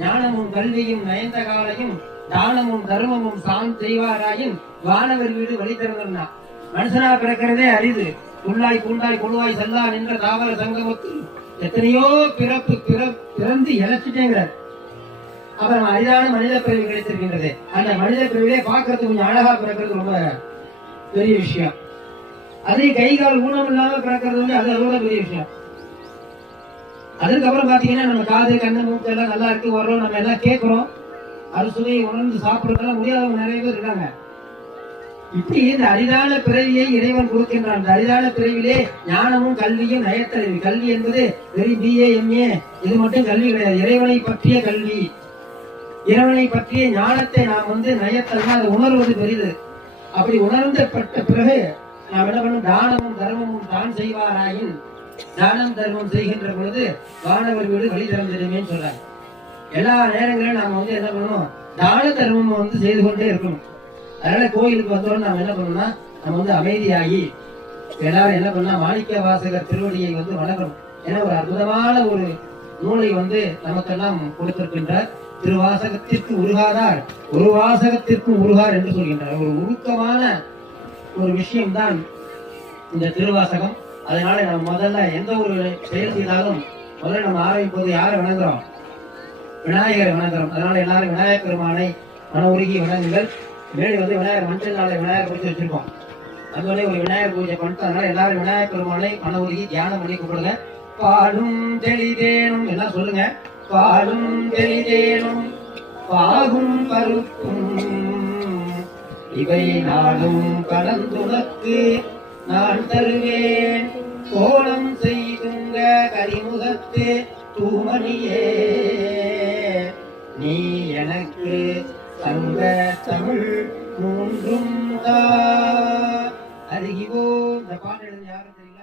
ஞானமும் கல்வியும் நயந்த காலையும் தானமும் தர்மமும் சான் செய்வாராயின் வானவர் வீடு வழி திறந்தா. மனுஷனா பிறக்கிறதே அரிது. புல்லாய் பூண்டாய் கொழுவாய் செல்லா நின்ற தாவர சங்கமத்தில் எத்தனையோ பிறந்து இழைச்சிட்டேங்கிறார். அப்புறம் அரிதான மனித பிறவி கிடைத்திருக்கின்றது. அந்த மனித பிறவிலே பார்க்கறதுக்கு கொஞ்சம் அழகா பிறக்கிறது ரொம்ப பெரிய விஷயம். அதே கை கால் ஊனம் இல்லாம பிறக்கிறது வந்து அது அதோட பெரிய விஷயம். அதுக்கப்புறம் பாத்தீங்கன்னா நம்ம காது கண்ணு மூக்கு எல்லாம் நல்லா இருக்கு வர்றோம், நம்ம எல்லாம் கேட்கிறோம், அது சுவையை உணர்ந்து சாப்பிடுறதெல்லாம் முடியாதவங்க நிறைய பேர் இருக்காங்க. இப்படி இந்த அரிதான பிறவியை இறைவன் கொடுக்கின்றான். இந்த அரிதான பிறவிலே ஞானமும் கல்வியும் நயத்தறிவு. கல்வி என்பது வெறும் BA MA இது மட்டும் கல்வி கிடையாது. இறைவனை பற்றிய கல்வி, இறைவனை பற்றிய ஞானத்தை நாம் வந்து நயத்தல் அதை உணர்வது பெரிது. அப்படி உணர்ந்தப்பட்ட பிறகு நாம் என்ன பண்ணும், தானமும் தர்மமும் தான் செய்வாராயின் தானம் தர்மம் செய்கின்ற பொழுது வானவர் வீடு வழி திறந்திடுமே சொல்றாங்க. எல்லா நேரங்களிலும் நாம வந்து என்ன பண்ணணும், தான தர்மம் வந்து செய்து கொண்டே இருக்கணும். அதனால கோயிலுக்கு வந்தோம் நாம என்ன பண்ணணும்னா நம்ம வந்து அமைதியாகி எல்லாரும் என்ன பண்ணா மாணிக்க வாசகர் திருவடியை வந்து வணங்கணும். ஏன்னா ஒரு அற்புதமான ஒரு நூலை வந்து நமக்கெல்லாம் கொடுத்திருக்கின்றார். திருவாசகத்திற்கு உருகாதார் ஒரு வாசகத்திற்கு உருகார் என்று சொல்கின்றார். ஒரு உருக்கமான ஒரு விஷயம்தான் இந்த திருவாசகம். அதனால நம்ம முதல்ல எந்த ஒரு செயல் செய்தாலும் முதல்ல நம்ம ஆரம்பிப்பது யாரை வணங்குறோம், விநாயகரை வணங்குறோம். அதனால எல்லாரும் விநாயகர் பெருமானை மன உருகி வணங்குங்கள். மேலே வந்து விநாயகர் மஞ்சள் நாளை விநாயகர் பூஜை வச்சிருக்கோம். அதுவரை ஒரு விநாயகர் பூஜை பண்ணிட்டு அதனால எல்லாரும் விநாயகர் பெருமானை மன உருகி தியானம் பண்ணி கூப்பிடுங்க. பாலும் தெளிதேனும் எல்லாம் சொல்லுங்க. பாலும் தெளிதேனும் பாகும் பருப்பும் இவை நாளும் கலந்துனக்கு நான் தருவேன் கோலம் செய்துங்க கரிமுகத்து தூமணியே நீ எனக்கு சங்க தமிழ் மூன்றும் தா. அருகிவோ இந்த பாட்டு எழுதி யாரும் தெரியல.